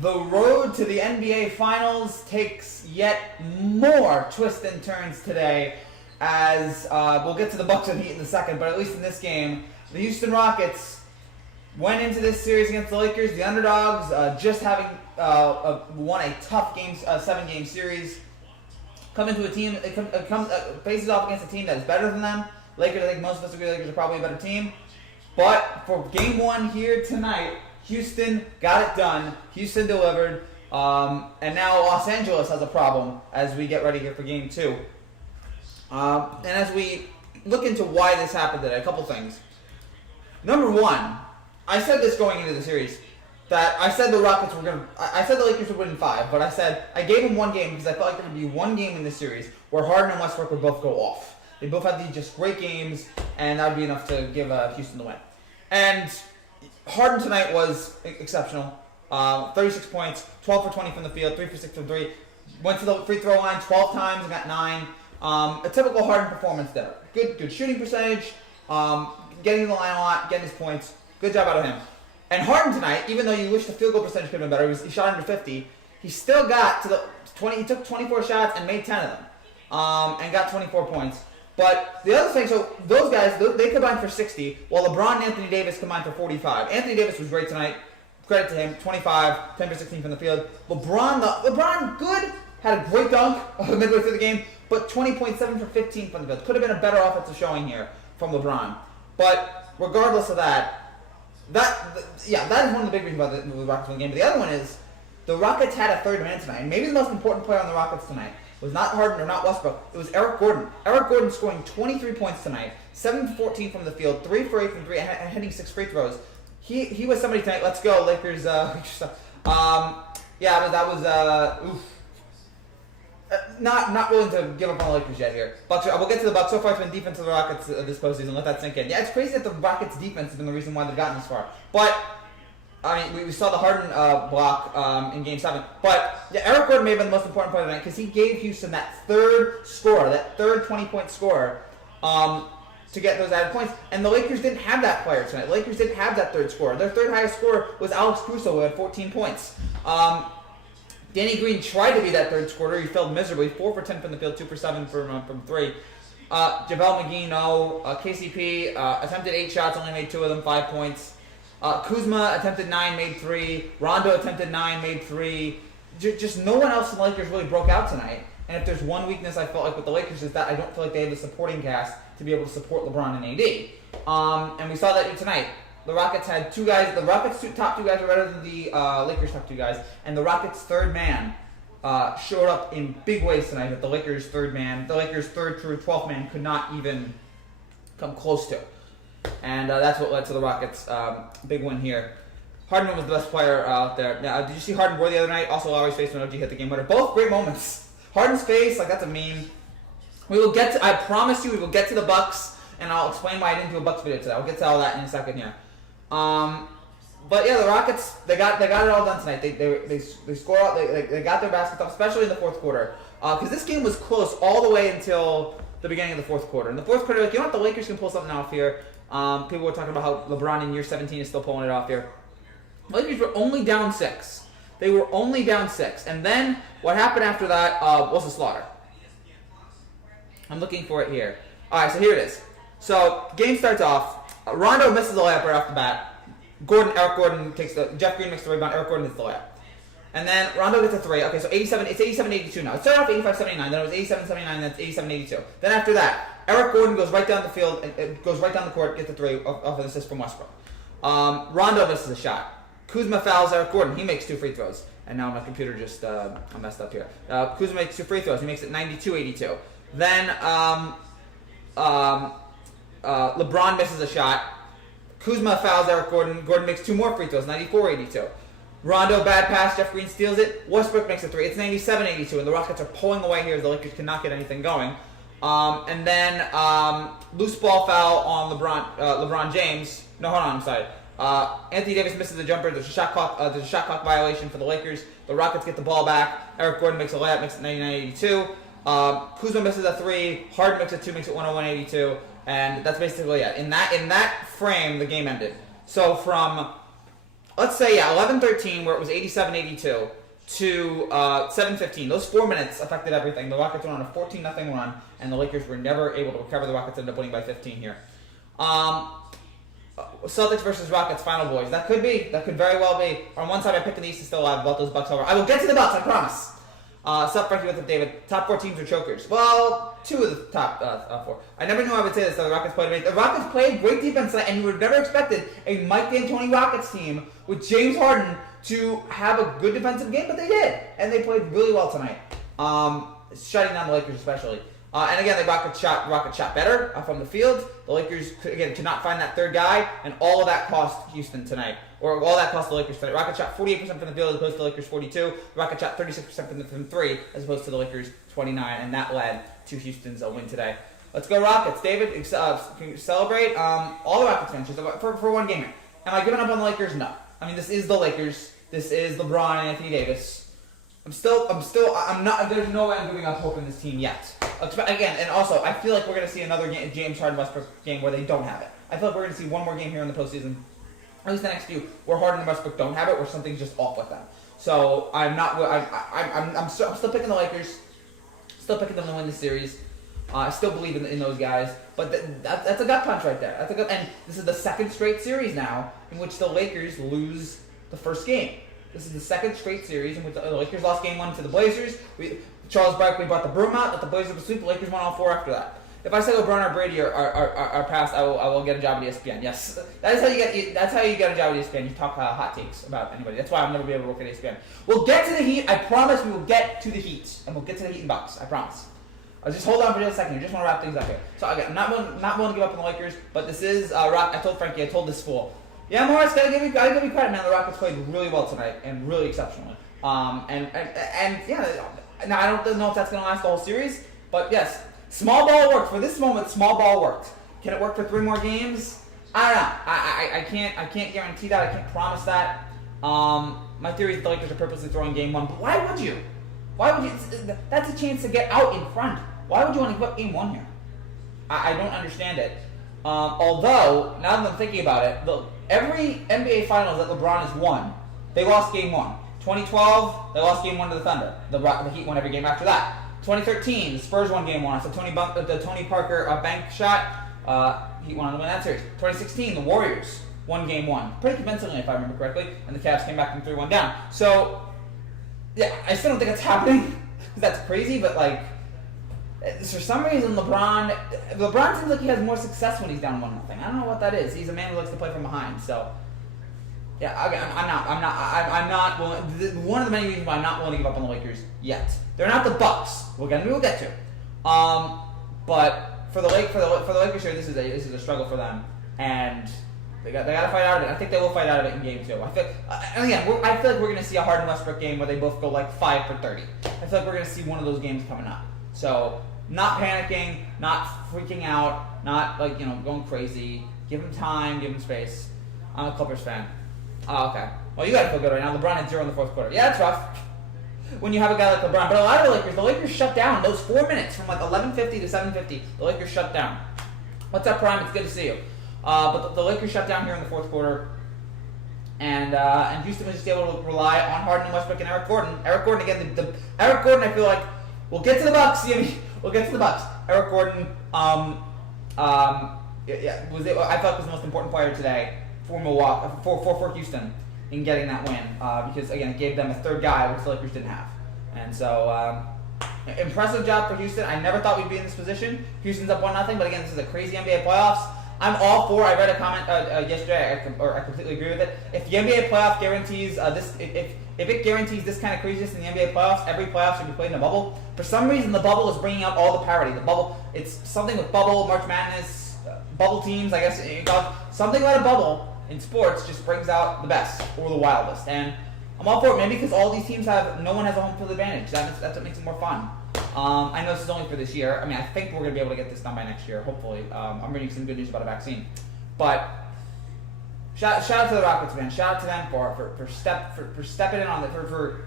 The road to the NBA Finals takes yet more twists and turns today, as we'll get to the Bucks and Heat in a second, but at least in this game, the Houston Rockets went into this series against the Lakers, the underdogs, just having won a tough 7-game series. Come into a team, faces off against a team that is better than them. Lakers, I think most of us agree the Lakers are probably a better team. But for game one here tonight, Houston got it done. Houston delivered. And now Los Angeles has a problem as we get ready here for game two. And as we look into why this happened today, a couple things. Number one, I said this going into the series, that I said the Rockets were I said the Lakers would win in 5, but I gave them one game because I felt like there would be one game in this series where Harden and Westbrook would both go off. They both had these just great games, and that would be enough to give Houston the win. And Harden tonight was exceptional. 36 points, 12 for 20 from the field, 3 for 6 from 3. Went to the free throw line 12 times and got 9. A typical Harden performance there. Good shooting percentage, getting to the line a lot, getting his points. Good job out of him. And Harden tonight, even though you wish the field goal percentage could have been better, he shot under 50. He still got to the 20. He took 24 shots and made 10 of them, and got 24 points. But the other thing, so those guys, they combined for 60, while LeBron and Anthony Davis combined for 45. Anthony Davis was great tonight. Credit to him. 25, 10 for 16 from the field. LeBron, good. Had a great dunk midway through the game, but 20.7 for 15 from the field. Could have been a better offensive showing here from LeBron. But regardless of that, that is one of the big reasons why the Rockets won the game. But the other one is the Rockets had a third man tonight. And maybe the most important player on the Rockets tonight was not Harden or not Westbrook. It was Eric Gordon. Eric Gordon scoring 23 points tonight, 7 for 14 from the field, 3 for 8 from 3, and hitting 6 free throws. He was somebody tonight. Let's go, Lakers. Not willing to give up on the Lakers yet here. Bucks. We'll get to the Bucks. So far, it's been defense of the Rockets this postseason. Let that sink in. Yeah, it's crazy that the Rockets' defense has been the reason why they've gotten this far. But I mean, we saw the Harden block in Game 7. But yeah, Eric Gordon may have been the most important player tonight because he gave Houston that third score, that third 20-point score, to get those added points. And the Lakers didn't have that player tonight. The Lakers didn't have that third scorer. Their third highest scorer was Alex Caruso, who had 14 points. Danny Green tried to be that third scorer. He failed miserably. 4 for 10 from the field, 2 for 7 from 3. JaVale McGee, no. KCP attempted 8 shots, only made 2 of them, 5 points. Kuzma attempted 9, made 3. Rondo attempted 9, made 3. Just no one else in the Lakers really broke out tonight. And if there's one weakness I felt like with the Lakers is that I don't feel like they have the supporting cast to be able to support LeBron and AD. And we saw that tonight. The Rockets had 2 guys. The Rockets' top 2 guys were better than the Lakers' top 2 guys. And the Rockets' third man showed up in big ways tonight that the Lakers' third 3rd through 12th man could not even come close to. And that's what led to the Rockets' big win here. Harden was the best player out there. Now, did you see Harden the other night? Also, Lowry's face when OG hit the game winner. Both great moments. Harden's face, that's a meme. I promise you, we will get to the Bucks, and I'll explain why I didn't do a Bucks video today. I'll get to all that in a second here. But yeah, the Rockets, they got it all done tonight. They score out, they got their baskets up, especially in the fourth quarter. Because this game was close all the way until the beginning of the fourth quarter. In the fourth quarter, you know what, the Lakers can pull something off here. People were talking about how LeBron in year 17 is still pulling it off here. The Lakers were only down 6. They were only down 6. And then what happened after that was a slaughter. I'm looking for it here. All right, so here it is. So game starts off. Rondo misses the layup right off the bat. Eric Gordon takes Jeff Green makes the rebound. Eric Gordon hits the layup. And then Rondo gets a 3. Okay, so it's 87-82 now. It started off 85-79, then it was 87-79, then it's 87-82. Then after that, Eric Gordon goes right down the field, and goes right down the court, gets the 3 off an assist from Westbrook. Rondo misses a shot. Kuzma fouls Eric Gordon. He makes 2 free throws. And now my computer just I messed up here. Kuzma makes 2 free throws. He makes it 92-82. Then LeBron misses a shot. Kuzma fouls Eric Gordon. Gordon makes 2 more free throws, 94-82. Rondo, bad pass. Jeff Green steals it. Westbrook makes a 3. It's 97-82, and the Rockets are pulling away here. The Lakers cannot get anything going. And then loose ball foul on LeBron James. No, hold on, I'm sorry. Anthony Davis misses the jumper. There's a shot clock violation for the Lakers. The Rockets get the ball back. Eric Gordon makes a layup, makes it 99-82. Kuzma misses a 3. Harden makes a 2, makes it 101-82. And that's basically it. In that frame, the game ended. So from let's say, 11-13, where it was 87-82, to 7-15. Those 4 minutes affected everything. The Rockets went on a 14-0 run, and the Lakers were never able to recover. The Rockets ended up winning by 15 here. Celtics versus Rockets final, boys. That could very well be. On one side, I picked the East is still alive. About those Bucks over. I will get to the Bucks, I promise. Sup, Frankie, what's up, David? Top 4 teams are chokers. Well, 2 of the top 4. I never knew I would say this, so the Rockets played great. The Rockets played great defense tonight, and you would have never expected a Mike D'Antoni Rockets team with James Harden to have a good defensive game, but they did. And they played really well tonight. Shutting down the Lakers especially. And again, the Rockets shot better from the field. The Lakers, could not find that third guy, and all of that cost Houston tonight. Or all that cost the Lakers tonight. Rockets shot 48% from the field as opposed to the Lakers 42. The Rockets shot 36% from 3 as opposed to the Lakers 29, and that led to Houston's win today. Let's go Rockets. David, can you celebrate? All the Rockets fans, for one game. Am I giving up on the Lakers? No. I mean, this is the Lakers. This is LeBron and Anthony Davis. I'm not, there's no way I'm giving up hope in this team yet. Again, and also, I feel like we're going to see another James Harden Westbrook game where they don't have it. I feel like we're going to see one more game here in the postseason, at least the next few, where Harden and Westbrook don't have it, where something's just off with them. So I'm still picking the Lakers, still picking them to win the series. I still believe in those guys, but that's a gut punch right there. And this is the second straight series now in which the Lakers lose the first game. This is the second straight series in which the Lakers lost game 1 to the Blazers. Charles Barkley brought the broom out, let the Blazers sweep. The Lakers won all 4 after that. If I say LeBron or Brady are passed, I will get a job at ESPN. Yes, that's how you get a job at ESPN. You talk hot takes about anybody. That's why I'll never be able to work at ESPN. We'll get to the Heat. I promise we will get to the Heat, and we'll get to the Heat and Bucks. I promise. Just hold on for just a second. I just want to wrap things up here. So again, I'm not willing to give up on the Lakers, but this is I told Frankie, I told this fool. Yeah, Morris, gotta give you credit, man. The Rockets played really well tonight and really exceptionally. And yeah, now I don't know if that's gonna last the whole series, but yes, small ball worked for this moment. Small ball worked. Can it work for 3 more games? I don't know. I can't guarantee that. I can't promise that. My theory is that the Lakers are purposely throwing game 1. But why would you? That's a chance to get out in front. Why would you want to give up game 1 here? I don't understand it. Although, now that I'm thinking about it, every NBA Finals that LeBron has won, they lost game 1. 2012, they lost game 1 to the Thunder. The Heat won every game after that. 2013, the Spurs won game 1. So the Tony Parker bank shot, Heat won to win that series. 2016, the Warriors won game 1. Pretty convincingly, if I remember correctly. And the Cavs came back from 3-1 down. So, yeah, I still don't think it's happening. Because that's crazy, but for some reason, LeBron seems like he has more success when he's down 1-0. I don't know what that is. He's a man who likes to play from behind. So, yeah, again, I'm not willing. One of the many reasons why I'm not willing to give up on the Lakers yet. They're not the Bucks. We'll get to. But for the Lakers here, this is a struggle for them, and they got to fight out of it. I think they will fight out of it in game 2. I feel like we're going to see a Harden Westbrook game where they both go 5 for 30. I feel like we're going to see one of those games coming up. So, not panicking, not freaking out, not going crazy. Give him time, give him space. I'm a Clippers fan. Oh, okay. Well, you gotta feel good right now. LeBron had 0 in the 4th quarter. Yeah, that's rough when you have a guy like LeBron. But a lot of the Lakers shut down those 4 minutes from 11:50 to 7:50. The Lakers shut down. What's up, Prime? It's good to see you. But the Lakers shut down here in the 4th quarter, and Houston was just able to rely on Harden and Westbrook and Eric Gordon. Eric Gordon again. Eric Gordon, I feel like we'll get to the Bucks. We'll get to the Bucks. Eric Gordon, I thought was the most important player today for Milwaukee, for Houston in getting that win, because again it gave them a third guy which the Lakers didn't have, and so impressive job for Houston. I never thought we'd be in this position. Houston's up 1-0, but again this is a crazy NBA playoffs. I'm all for. I read a comment yesterday, I completely agree with it. If the NBA playoff guarantees if it guarantees this kind of craziness in the NBA playoffs, every playoff should be played in a bubble. For some reason, the bubble is bringing out all the parity. The bubble, it's something with bubble, March Madness, bubble teams. I guess something about a bubble in sports just brings out the best or the wildest. And I'm all for it, maybe because all these teams no one has a home field advantage. That's what makes it more fun. I know this is only for this year. I mean, I think we're going to be able to get this done by next year, hopefully. I'm reading some good news about a vaccine. But shout out to the Rockets, man. Shout out to them for stepping in on for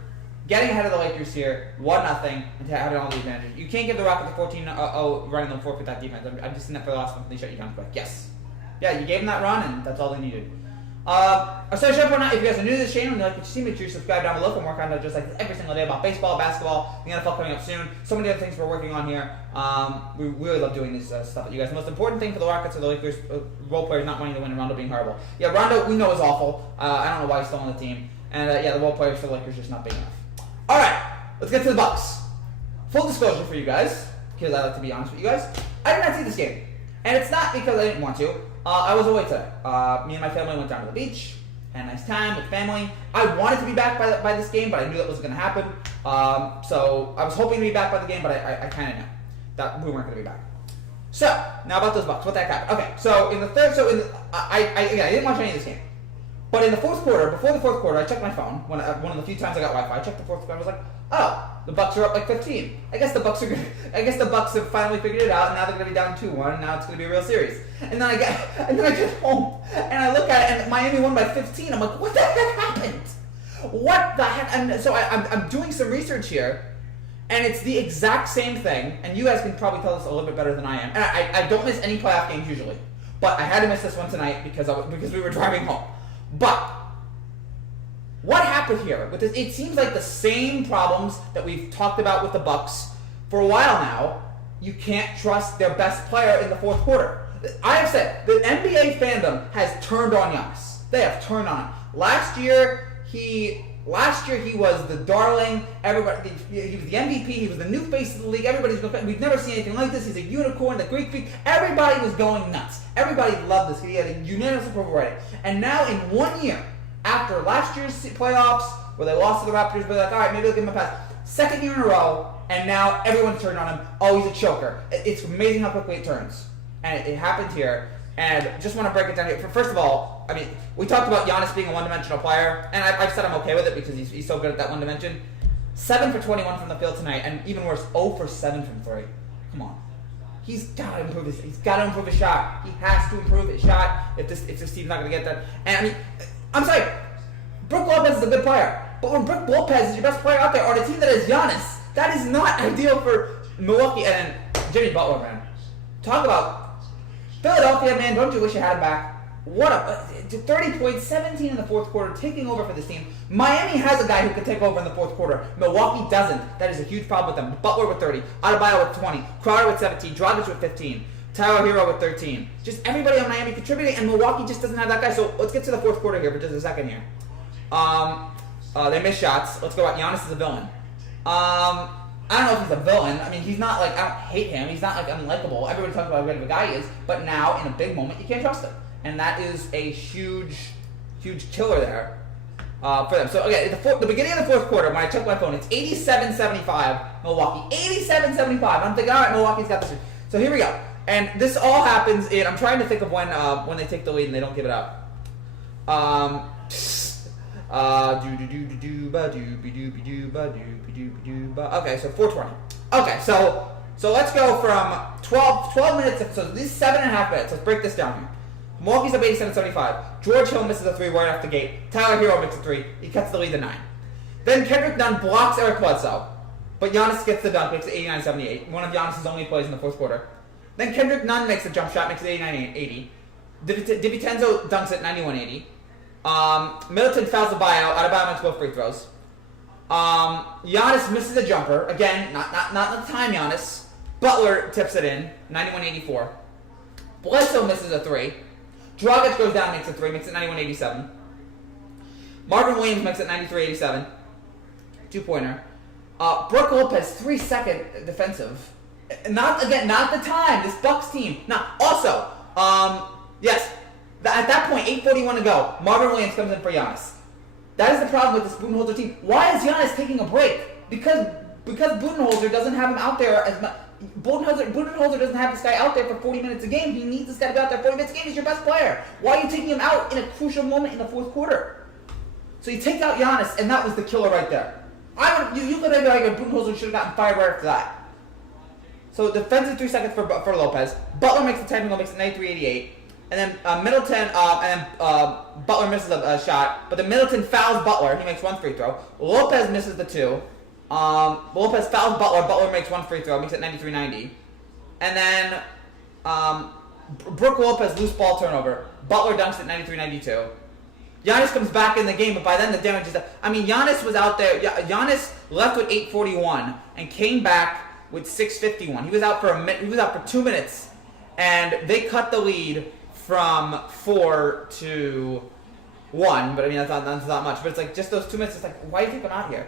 getting ahead of the Lakers here, 1-0, and having all the advantages. You can't give the Rockets a 14-0 running them forward with that defense. I've just seen that for the last one. They shut you down quick. Yes. Yeah, you gave them that run, and that's all they needed. So I should point out, if you guys are new to this channel and you like what you see, make sure you subscribe down below for more content just like this every single day about baseball, basketball, the NFL coming up soon. So many other things we're working on here. We really love doing this stuff with you guys. The most important thing for the Rockets or the Lakers role players not wanting to win and Rondo being horrible. Yeah, Rondo we know is awful. I don't know why he's still on the team. And yeah, the role players for the Lakers just not being enough. All right, let's get to the Bucks. Full disclosure for you guys, because I like to be honest with you guys. I did not see this game, and it's not because I didn't want to. I was away today. Me and my family went down to the beach, had a nice time with family. I wanted to be back by this game, but I knew that wasn't going to happen. So I was hoping to be back by the game, but I kind of knew that we weren't going to be back. So now about those Bucks, what the heck happened? Okay, so in the third, I didn't watch any of this game, but in the fourth quarter, before the fourth quarter, I checked my phone. One of the few times I got Wi-Fi, I checked the fourth quarter. I was like, oh, the Bucks are up like 15. I guess the Bucks have finally figured it out, and now they're going to be down 2-1. Now it's going to be a real series. And then I get home and I look at it, and Miami won by 15. I'm like, what the heck happened? What the heck? And so I'm doing some research here, and it's the exact same thing. And you guys can probably tell us a little bit better than I am. And I don't miss any playoff games usually, but I had to miss this one tonight because we were driving home. But what happened here with this? It seems like the same problems that we've talked about with the Bucks for a while now. You can't trust their best player in the fourth quarter. I have said the NBA fandom has turned on Giannis. They have turned on him. Last year he was the darling. Everybody, he was the MVP. He was the new face of the league. Everybody's going. We've never seen anything like this. He's a unicorn, the Greek freak. Everybody was going nuts. Everybody loved this. He had a unanimous approval rating. And now in 1 year, after last year's playoffs, where they lost to the Raptors, but like, all right, maybe they'll give him a pass. Second year in a row, and now everyone's turned on him. Oh, he's a choker. It's amazing how quickly it turns. And it happened here. And just want to break it down here. First of all, I mean, we talked about Giannis being a one-dimensional player, and I've said I'm okay with it because he's so good at that one dimension. 7 for 21 from the field tonight, and even worse, 0 for 7 from 3. Come on. He's got to improve his shot. He has to improve his shot if this team's not going to get that. And I mean, I'm sorry, Brook Lopez is a good player, but when Brook Lopez is your best player out there on a team that is Giannis, that is not ideal for Milwaukee. And then Jimmy Butler, man. Talk about Philadelphia, man. Don't you wish you had him back? What a 30 points, 17 in the fourth quarter, taking over for this team. Miami has a guy who can take over in the fourth quarter. Milwaukee doesn't. That is a huge problem with them. Butler with 30, Adebayo with 20, Crowder with 17, Dragic with 15, Tyler Hero with 13. Just everybody on Miami contributing, and Milwaukee just doesn't have that guy. So let's get to the fourth quarter here for just a second here. They missed shots. Let's go out. Giannis is a villain. I don't know if he's a villain. I mean, he's not like, I don't hate him. He's not like unlikable. Everybody talks about how good of a guy he is. But now, in a big moment, you can't trust him. And that is a huge, huge killer there for them. So, okay, the beginning of the fourth quarter, when I check my phone, it's 87-75 Milwaukee. 87-75. I'm thinking, all right, Milwaukee's got this. So here we go. And this all happens in, I'm trying to think of when they take the lead and they don't give it up. Okay, so 4:20. Okay, so let's go from 12 minutes. So these 7.5 minutes. Let's break this down here. Milwaukee's up 87-75. George Hill misses a 3 right off the gate. Tyler Hero makes a 3. He cuts the lead to 9. Then Kendrick Nunn blocks Eric Bledsoe, but Giannis gets the dunk, makes it 89-78. One of Giannis' only plays in the fourth quarter. Then Kendrick Nunn makes a jump shot, makes it 89-80. DiVincenzo dunks it 91-80. Middleton fouls the buyout. Adebayo makes both free throws. Giannis misses a jumper. Again, not the time Giannis. Butler tips it in, 91-84. Bledsoe misses a 3. Dragic goes down, makes a 3, makes it 91-87. Marvin Williams makes it 93-87. 2-pointer. Brook Lopez, 3-second defensive. Not the time. This Bucks team. Now, also, yes, at that point, 8:41 to go. Marvin Williams comes in for Giannis. That is the problem with this Budenholzer team. Why is Giannis taking a break? Because Budenholzer doesn't have him out there as much. Budenholzer doesn't have this guy out there for 40 minutes a game. He needs this guy to be out there 40 minutes a game. He's your best player. Why are you taking him out in a crucial moment in the fourth quarter? So you take out Giannis, and that was the killer right there. You could have like Budenholzer should have gotten fired right after that. So defensive 3 seconds for Lopez. Butler makes the technical, makes it 93-88. And then Middleton, Butler misses a shot, but then Middleton fouls Butler. He makes 1 free throw. Lopez misses the 2. Lopez fouls Butler. Butler makes 1 free throw, makes it 93-90. And then Brook Lopez loose ball turnover. Butler dunks at 93-92. Giannis comes back in the game, but by then the damage is done. I mean, Giannis was out there. Giannis left with 8:41 and came back with 6:51. He was out for a minute. He was out for 2 minutes, and they cut the lead from 4 to 1. But I mean, that's not much. But it's like just those 2 minutes. It's like, why do you think I'm out here?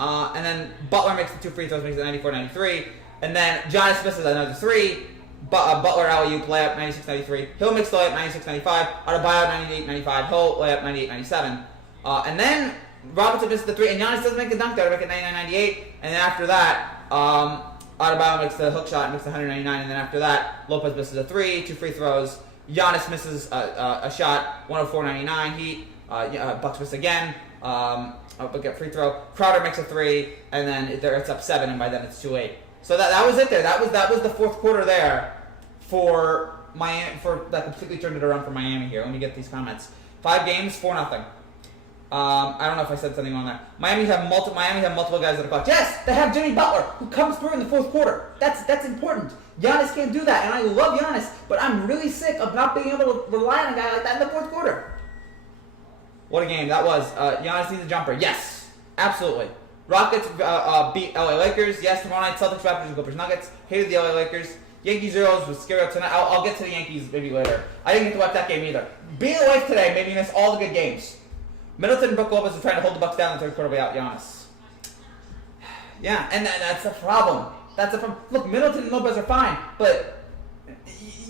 And then Butler makes the 2 free throws, makes it 94-93, and then Giannis misses another 3. Butler alley-oop layup 96-93. Hill makes the layup 96-95. Adebayo 98-95. Hill layup 98-97. And then Robinson misses the 3, and Giannis doesn't make the dunk there to make it 99-98. And then after that, Adebayo makes the hook shot, makes the 199. And then after that, Lopez misses a 3, 2 free throws. Giannis misses a shot, 104-99. Heat. Bucks miss again. But get free throw. Crowder makes a 3, and then it's up 7, and by then it's 2-8. So that was it there. That was the fourth quarter there for Miami. That completely turned it around for Miami here. Let me get these comments. 5 games, 4-0. I don't know if I said something on that. Miami have multiple guys that are clutch. Yes, they have Jimmy Butler, who comes through in the fourth quarter. That's important. Giannis can't do that, and I love Giannis, but I'm really sick of not being able to rely on a guy like that in the fourth quarter. What a game that was. Giannis needs a jumper. Yes, absolutely. Rockets beat LA Lakers. Yes, tomorrow night, Celtics, Raptors, Clippers, Nuggets. Hated the LA Lakers. Yankees, Zeros was scary tonight. I'll get to the Yankees maybe later. I didn't get to watch that game either. Being awake today made me miss all the good games. Middleton and Brook Lopez are trying to hold the Bucks down in the third quarter without Giannis. Yeah, and that's a problem. Look, Middleton and Lopez are fine, but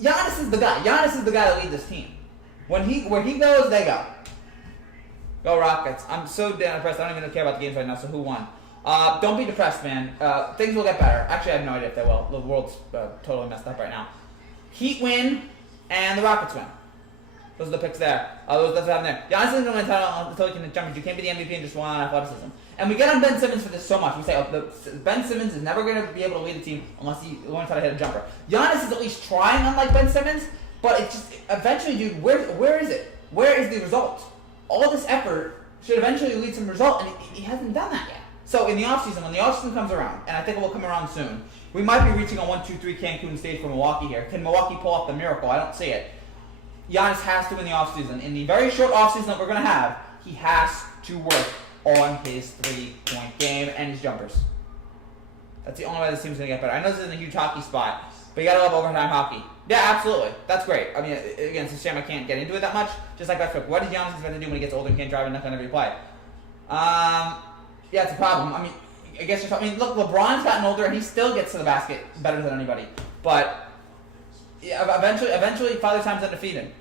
Giannis is the guy. Giannis is the guy that leads this team. Where he goes, they go. Go Rockets. I'm so damn depressed. I don't even care about the games right now, so who won? Don't be depressed, man. Things will get better. Actually, I have no idea if they will. The world's totally messed up right now. Heat win, and the Rockets win. Those are the picks there. That's what happened there. Giannis isn't going to win until he can jump. You can't be the MVP and just rely on athleticism. And we get on Ben Simmons for this so much. We say, Ben Simmons is never going to be able to lead the team unless he learns how to hit a jumper. Giannis is at least trying, unlike Ben Simmons, but it's just, eventually, dude, where is it? Where is the result? All this effort should eventually lead some result, and he hasn't done that yet. So in the offseason, when the offseason comes around, and I think it will come around soon, we might be reaching a 1-2-3 Cancun stage for Milwaukee here. Can Milwaukee pull off the miracle? I don't see it. Giannis has to in the offseason. In the very short offseason that we're going to have, he has to work on his 3-point game and his jumpers. That's the only way this team's going to get better. I know this isn't a huge hockey spot, but you got to love overtime hockey. Yeah, absolutely. That's great. I mean, again, it's a shame I can't get into it that much. Just like Westbrook. What is Giannis expect to do when he gets older and can't drive and not going to play? Yeah, it's a problem. I mean, look, LeBron's gotten older and he still gets to the basket better than anybody. But yeah, eventually, Father Time's undefeated.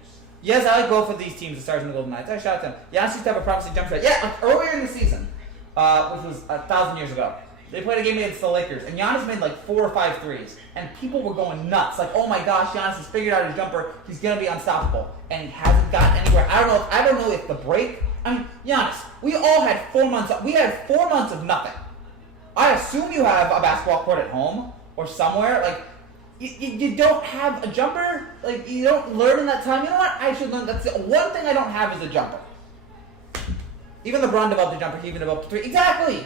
Yes, I like both of these teams, the Stars and the Golden Knights. I shout out to them. Giannis used to have a promising jump shot. Yeah, like earlier in the season, which was 1,000 years ago. They played a game against the Lakers, and Giannis made like 4 or 5 threes, and people were going nuts. Like, oh my gosh, Giannis has figured out his jumper. He's gonna be unstoppable, and he hasn't gotten anywhere. I don't know if the break. I mean, Giannis, we all had 4 months. We had 4 months of nothing. I assume you have a basketball court at home or somewhere. Like, you don't have a jumper. Like, you don't learn in that time. You know what? I should learn. That's the one thing I don't have is a jumper. Even LeBron developed a jumper. He even developed a 3. Exactly.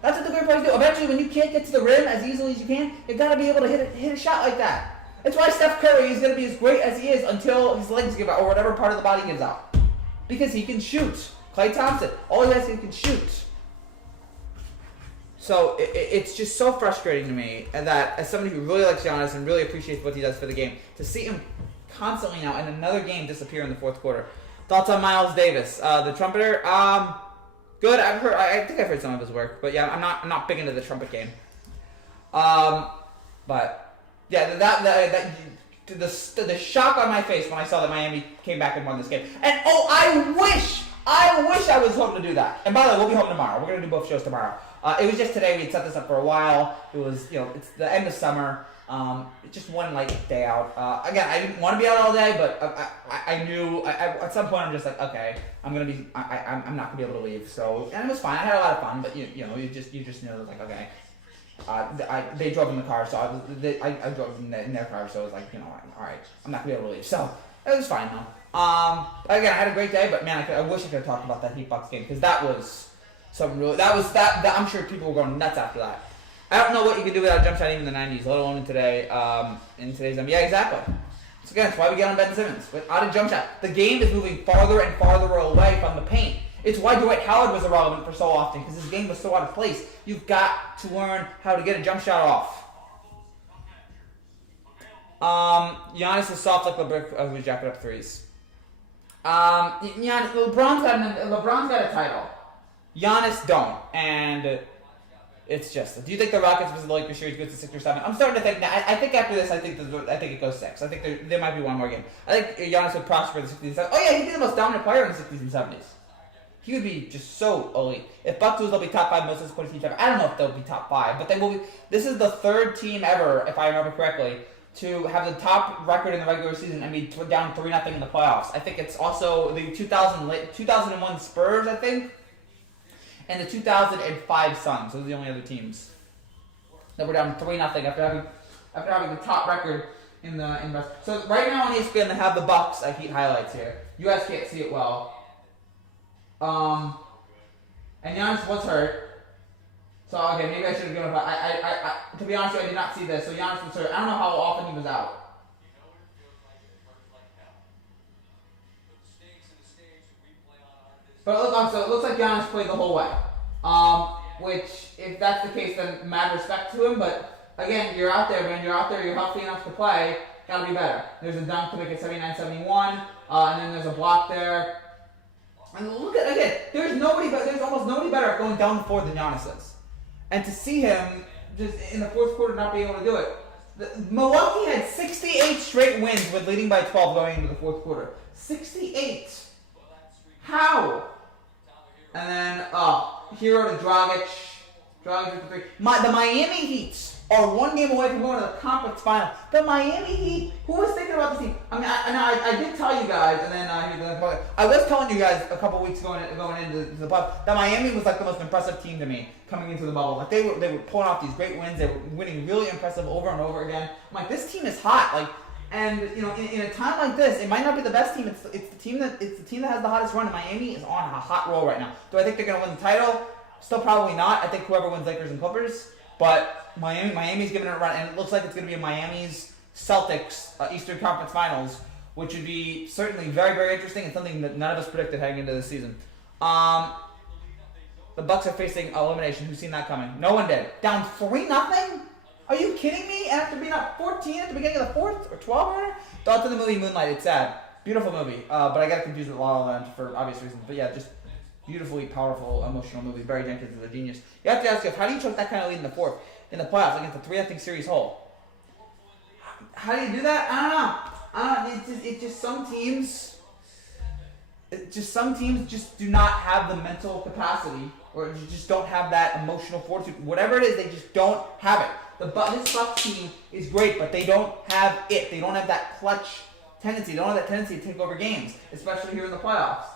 That's what the great players do. Eventually, when you can't get to the rim as easily as you can, you've got to be able to hit a shot like that. That's why Steph Curry is going to be as great as he is until his legs give out or whatever part of the body gives out. Because he can shoot. Klay Thompson, all he has is he can shoot. So it's just so frustrating to me, and that as somebody who really likes Giannis and really appreciates what he does for the game, to see him constantly now in another game disappear in the fourth quarter. Thoughts on Miles Davis, the trumpeter? Good. I think I've heard some of his work, but yeah, I'm not big into the trumpet game. But yeah, the shock on my face when I saw that Miami came back and won this game, and I wish I was home to do that. And by the way, we'll be home tomorrow. We're gonna do both shows tomorrow. It was just today. We had set this up for a while. It was, it's the end of summer. It's just one day out. Again, I didn't want to be out all day, but I knew at some point I'm just like, okay, I'm not gonna be able to leave. So, and it was fine. I had a lot of fun, but you just know, like, okay. They drove in the car, so I drove in their car, so it was like, all right, I'm not gonna be able to leave. So it was fine though. Again, I had a great day, but man, I wish I could have talked about that Heat Bucks game, because that was something really. That I'm sure people were going nuts after that. I don't know what you can do without a jump shot even in the 90s, let alone in today. In today's NBA, exactly. So again, that's why we get on Ben Simmons. Without a jump shot. The game is moving farther and farther away from the paint. It's why Dwight Howard was irrelevant for so often, because his game was so out of place. You've got to learn how to get a jump shot off. Giannis is soft like LeBron. Oh, he's jacking up threes. LeBron's got a title. Giannis don't, and it's just. Do you think the Rockets versus the Lakers series goes to 6 or 7? I'm starting to think now. I think after this, I think it goes 6. I think there might be one more game. I think Giannis would prosper in the 60s and 70s. Oh yeah, he'd be the most dominant player in the 60s and 70s. He would be just so elite. If Bucks lose, they'll be top 5 most disappointing teams ever. I don't know if they'll be top 5, but they will be. This is the 3rd team ever, if I remember correctly, to have the top record in the regular season and be down 3-0 in the playoffs. I think it's also the 2001 Spurs, I think, and the 2005 Suns. Those are the only other teams that were down 3-0 after having the top record in the West. So right now on ESPN they have the Bucks. I Heat highlights here. You guys can't see it well. And Giannis was hurt. So, okay, maybe I should have given up. To be honest with you, I did not see this. So, Giannis was hurt. I don't know how often he was out. But so it looks like Giannis played the whole way. Which, if that's the case, then mad respect to him. But, again, you're out there, man. You're out there. You're healthy enough to play. Gotta be better. There's a dunk to make it 79-71. And then there's a block there. And look at, again, there's almost nobody better at going down the floor than Giannis is. And to see him just in the fourth quarter not be able to do it. Milwaukee had 68 straight wins with leading by 12 going into the fourth quarter. 68. How? And then, Hero to Dragic. Dragic with 3. The Miami Heat are 1 game away from going to the conference final. The Miami Heat, who was thinking about this team? I mean, I did tell you guys, and then I was telling you guys a couple weeks going into the playoffs that Miami was like the most impressive team to me coming into the bubble. Like they were pulling off these great wins. They were winning really impressive over and over again. I'm like, this team is hot. Like, and you know, in a time like this, it might not be the best team. It's the team that has the hottest run. And Miami is on a hot roll right now. Do I think they're going to win the title? Still probably not. I think whoever wins Lakers and Clippers, but Miami's giving it a run, and it looks like it's going to be a Miami's Celtics Eastern Conference Finals, which would be certainly very, very interesting and something that none of us predicted heading into the season. The Bucks are facing elimination. Who's seen that coming? No one did. Down 3-0? Are you kidding me? After being up 14 at the beginning of the fourth or 12? Thoughts of the movie Moonlight. It's sad. Beautiful movie. But I got it confused with La La Land for obvious reasons. But yeah, just beautifully powerful, emotional movie. Barry Jenkins is a genius. You have to ask yourself, how do you choke that kind of lead in the fourth? In the playoffs against a 3-0 series hole. How do you do that? I don't know. It's just some teams. Some teams just do not have the mental capacity, or just don't have that emotional fortitude. Whatever it is, they just don't have it. This Bucks team is great, but they don't have it. They don't have that clutch tendency. They don't have that tendency to take over games, especially here in the playoffs.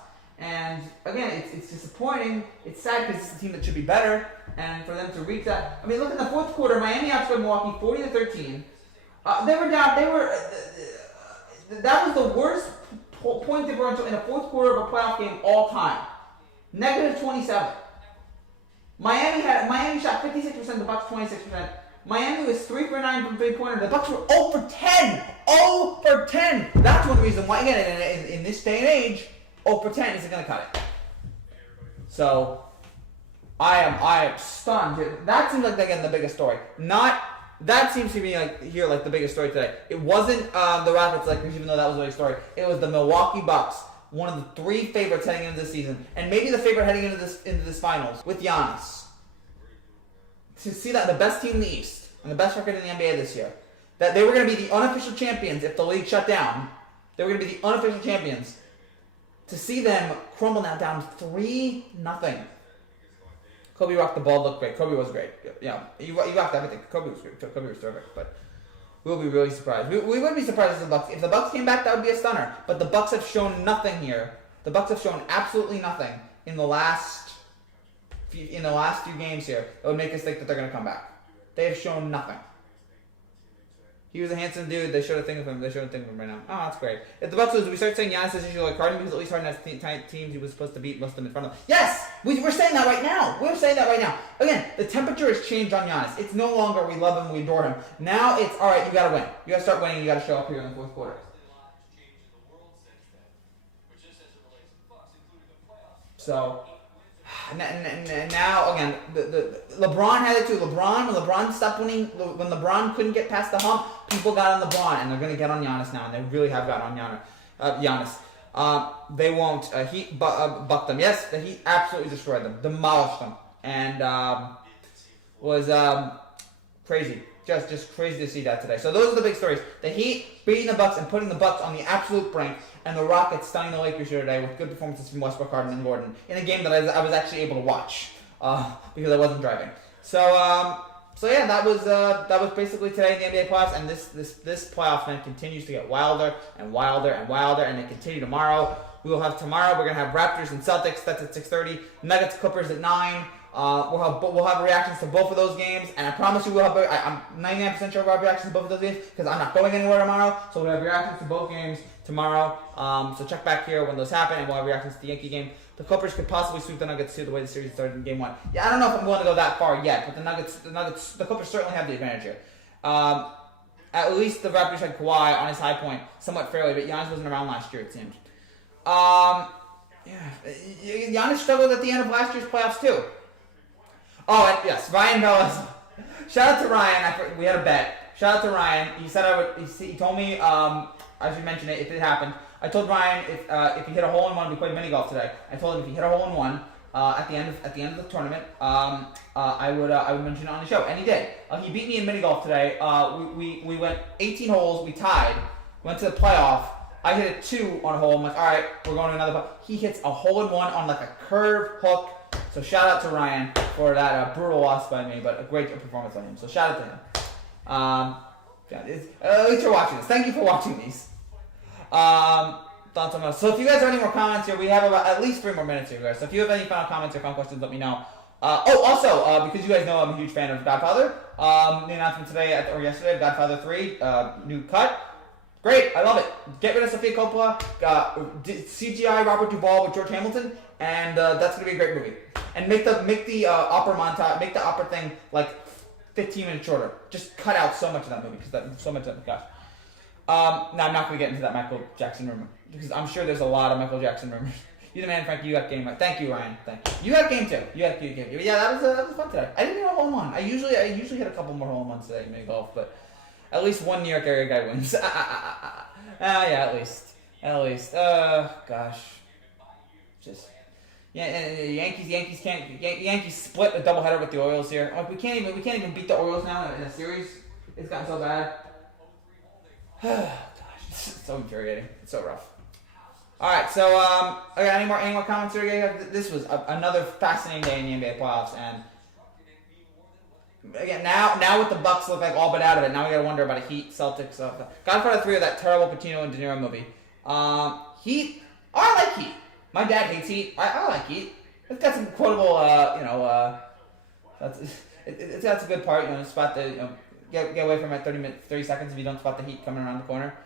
And again, it's disappointing. It's sad because it's a team that should be better, and for them to reach that. I mean, look in the fourth quarter. Miami outscored Milwaukee 40-13. They were down. That was the worst point differential in a fourth quarter of a playoff game all time. -27. Miami shot 56%. The Bucks 26%. Miami was 3 for 9 from 3-pointer. The Bucks were 0 for 10. 0 for 10. That's one reason why. Again, in this day and age, 0 for 10 isn't going to cut it. So, I am stunned. That seems like, again, the biggest story. That seems to be like the biggest story today. It wasn't the Rockets Lakers, even though that was the big story. It was the Milwaukee Bucks, one of the 3 favorites heading into this season, and maybe the favorite heading into this finals with Giannis. To see that the best team in the East and the best record in the NBA this year, that they were going to be the unofficial champions if the league shut down. They were going to be the unofficial champions. To see them crumble now down 3-0. Kobe rocked the ball, looked great. Kobe was great. Yeah, you rocked everything. Kobe was great. Kobe was terrific, but we'll be really surprised. We wouldn't be surprised if the Bucks came back. That would be a stunner. But the Bucks have shown nothing here. The Bucks have shown absolutely nothing in the last few games here that would make us think that they're going to come back. They have shown nothing. He was a handsome dude. They showed a thing with him. They showed a thing with him right now. Oh, that's great. If the Bucks lose, we start saying Giannis is usually like Harden because at least Harden has teams he was supposed to beat most of them in front of him. Yes! We're saying that right now. We're saying that right now. Again, the temperature has changed on Giannis. It's no longer we love him, we adore him. Now it's, all right, you got to win. You got to start winning. You got to show up here in the fourth quarter. So now again, the LeBron had it too. When LeBron stopped winning, when LeBron couldn't get past the hump, people got on LeBron, and they're gonna get on Giannis now, and they really have gotten on Giannis. They won't Heat buck them. Yes, the Heat absolutely destroyed them, demolished them, and was crazy. Just crazy to see that today. So those are the big stories. The Heat beating the Bucks and putting the Bucks on the absolute brink, and the Rockets stunning the Lakers here today with good performances from Westbrook, Harden, and Gordon in a game that I was actually able to watch because I wasn't driving. So yeah, that was basically today in the NBA playoffs, and this playoff night continues to get wilder and wilder and wilder, and they continue tomorrow. We're gonna have Raptors and Celtics. That's at 6:30. Nuggets Clippers at 9. We'll have reactions to both of those games, and I promise you I'm 99% sure we'll have reactions to both of those games because I'm not going anywhere tomorrow. So we'll have reactions to both games tomorrow. So check back here when those happen, and we'll have reactions to the Yankee game. The Clippers could possibly sweep the Nuggets too, the way the series started in Game 1. Yeah, I don't know if I'm willing to go that far yet, but the Clippers certainly have the advantage here. At least the Raptors had Kawhi on his high point somewhat fairly, but Giannis wasn't around last year, it seems. Giannis struggled at the end of last year's playoffs too. Oh, and yes, Ryan Bellas. Shout out to Ryan. We had a bet. Shout out to Ryan. He said I would. He told me I should mention it if it happened. I told Ryan if he hit a hole in one, we played mini golf today. I told him if he hit a hole in one at the end of the tournament, I would mention it on the show, and he did. He beat me in mini golf today. We went 18 holes. We tied. Went to the playoff. I hit a 2 on a hole. I'm like, all right, we're going to another playoff. He hits a hole in one on like a curve hook. So shout out to Ryan for that brutal loss by me, but a great performance by him. So shout out to him. At least you're watching this. Thank you for watching these. So if you guys have any more comments here, we have about at least 3 more minutes here, guys. So if you have any final comments or final questions, let me know. Also, because you guys know I'm a huge fan of Godfather, the announcement today or yesterday of Godfather 3, new cut. Great, I love it. Get rid of Sofia Coppola, CGI Robert Duvall with George Hamilton, and that's gonna be a great movie. And make the opera montage, make the opera thing like 15 minutes shorter. Just cut out so much of that movie because so much of it. Gosh. Now I'm not gonna get into that Michael Jackson rumor because I'm sure there's a lot of Michael Jackson rumors. You the man, Frank. You got game. Thank you, Ryan. Thank you. You got game too. You got game. Yeah, that was fun today. I didn't hit a hole in one. I usually hit a couple more hole in ones today in mini golf, but. At least one New York area guy wins. Yeah, at least. Gosh. Just Yankees split a doubleheader with the Orioles here. Like we can't even beat the Orioles now in a series. It's gotten so bad. Gosh, it's so infuriating. It's so rough. All right, so okay, any more comments here? This was another fascinating day in the NBA playoffs, and. Again, now with the Bucks look like all but out of it, now we gotta wonder about a Heat, Celtics. Godfather 3 of that terrible Pacino and De Niro movie. Heat. Oh, I like Heat. My dad hates Heat. I like Heat. It's got some quotable, it's got a good part. Spot the, get away from it 30 seconds if you don't spot the Heat coming around the corner.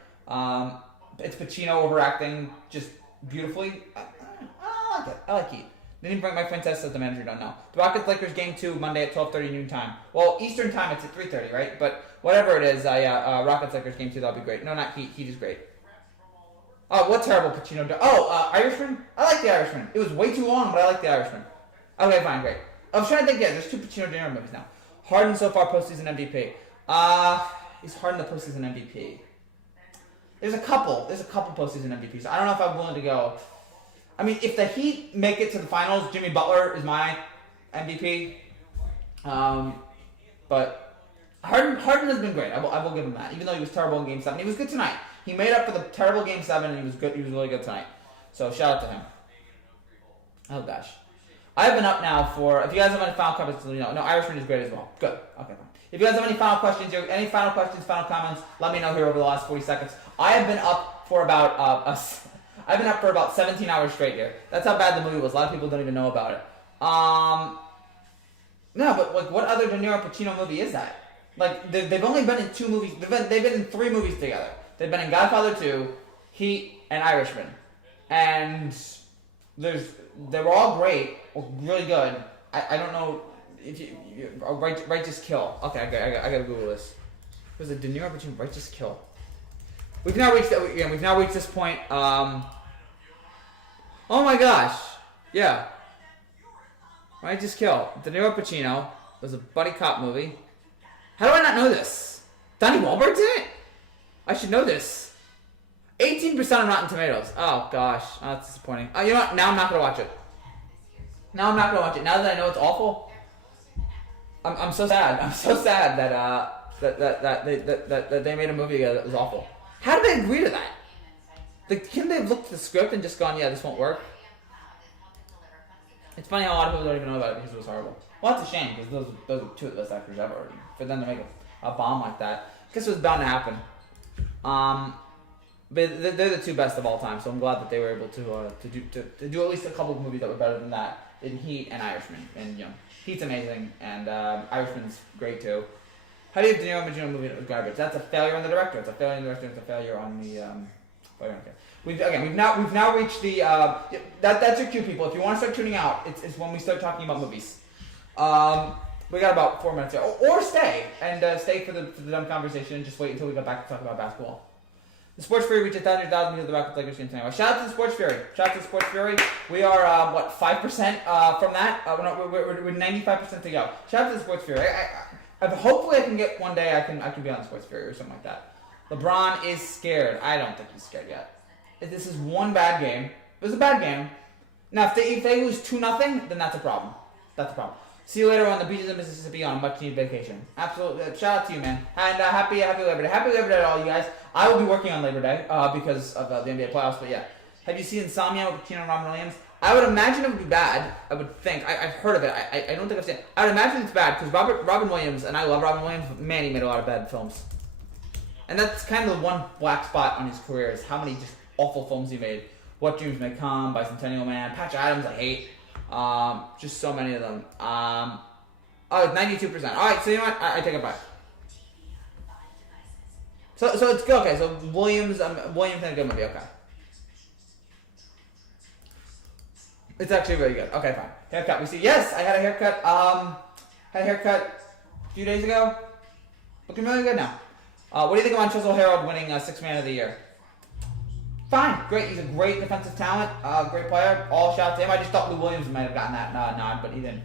It's Pacino overacting just beautifully. I like it. I like Heat. They didn't bring Mike Fuentes as the manager, don't know. The Rockets-Lakers game 2, Monday at 12:30 noon time. Well, Eastern time, it's at 3:30, right? But whatever it is, Rockets-Lakers game 2, that'll be great. No, not Heat. Heat is great. Oh, what terrible Pacino. Irishman? I like The Irishman. It was way too long, but I like The Irishman. Okay, fine, great. I was trying to think, there's 2 Pacino De Niro movies now. Harden so far postseason MVP. Is Harden the postseason MVP? There's a couple postseason MVPs. I don't know if I'm willing to go. I mean, if the Heat make it to the finals, Jimmy Butler is my MVP. But Harden has been great. I will give him that. Even though he was terrible in Game 7, he was good tonight. He made up for the terrible Game 7, and he was good. He was really good tonight. So shout out to him. Oh gosh, I've been up now for. If you guys have any final comments, no, Irishman is great as well. Good. Okay, fine. If you guys have any final questions, final comments, let me know here over the last 40 seconds. I have been up for about I've been up for about 17 hours straight here. That's how bad the movie was. A lot of people don't even know about it. No, but like, what other De Niro Pacino movie is that? Like, they've only been in 2 movies. They've been in 3 movies together. They've been in Godfather 2, Heat, and Irishman. And they were all great, really good. I don't know if you Righteous Kill. Okay, I gotta Google this. There's a De Niro Pacino Righteous Kill. We've now reached this point. Oh my gosh. Yeah. Righteous Kill. De Niro Pacino. It was a buddy cop movie. How do I not know this? Donnie Wahlberg's in it? I should know this. 18% on Rotten Tomatoes. Oh, gosh. Oh, that's disappointing. Oh, you know what? Now I'm not going to watch it. Now I'm not going to watch it. Now that I know it's awful, I'm so sad. I'm so sad that they made a movie that was awful. How did they agree to that? Couldn't they have looked at the script and just gone, yeah, this won't work? It's funny how a lot of people don't even know about it because it was horrible. Well, that's a shame because those are two of the best actors ever. For them to make a bomb like that, I guess it was bound to happen. But they're the two best of all time, so I'm glad that they were able to do at least a couple of movies that were better than that in Heat and Irishman. And Heat's amazing, and Irishman's great too. How do you have De Niro and Pacino movie that was garbage? That's a failure on the director. It's a failure on the director. It's a failure on the. We've now reached the that's your cue, people. If you want to start tuning out, it's when we start talking about movies. We got about 4 minutes here, or stay and stay for the dumb conversation and just wait until we get back to talk about basketball. The Sports Fury reached 100,000 because of the Rockets Lakers game tonight. Shout out to the Sports Fury. We are 5% from that. We're 95% to go. Shout out to the Sports Fury. Hopefully I can get one day. I can be on the Sports Fury or something like that. LeBron is scared. I don't think he's scared yet. If this is one bad game, it was a bad game. Now if they lose 2-0, then that's a problem. That's a problem. See you later on the beaches of Mississippi on a much-needed vacation. Absolutely. Shout out to you, man. And happy Labor Day. Happy Labor Day to all you guys. I will be working on Labor Day because of the NBA playoffs, but yeah. Have you seen Insomnia with Pacino and Robin Williams? I would imagine it would be bad. I would think. I've heard of it. I don't think I've seen it. I would imagine it's bad because Robin Williams, and I love Robin Williams, but man, he made a lot of bad films. And that's kind of the one black spot on his career is how many just awful films he made. What Dreams May Come, Bicentennial Man, Patch Adams, I hate. Just so many of them. 92%. All right, so you know what? I take it back. So it's good. Okay, so Williams had a good movie. Okay, it's actually very good. Okay, fine. Haircut. We see. Yes, I had a haircut. Had a haircut a few days ago. Looking really good now. What do you think about Chisel Harold winning Sixth Man of the Year? Fine, great. He's a great defensive talent, great player. All shout to him. I just thought Lou Williams might have gotten that nod, but he didn't.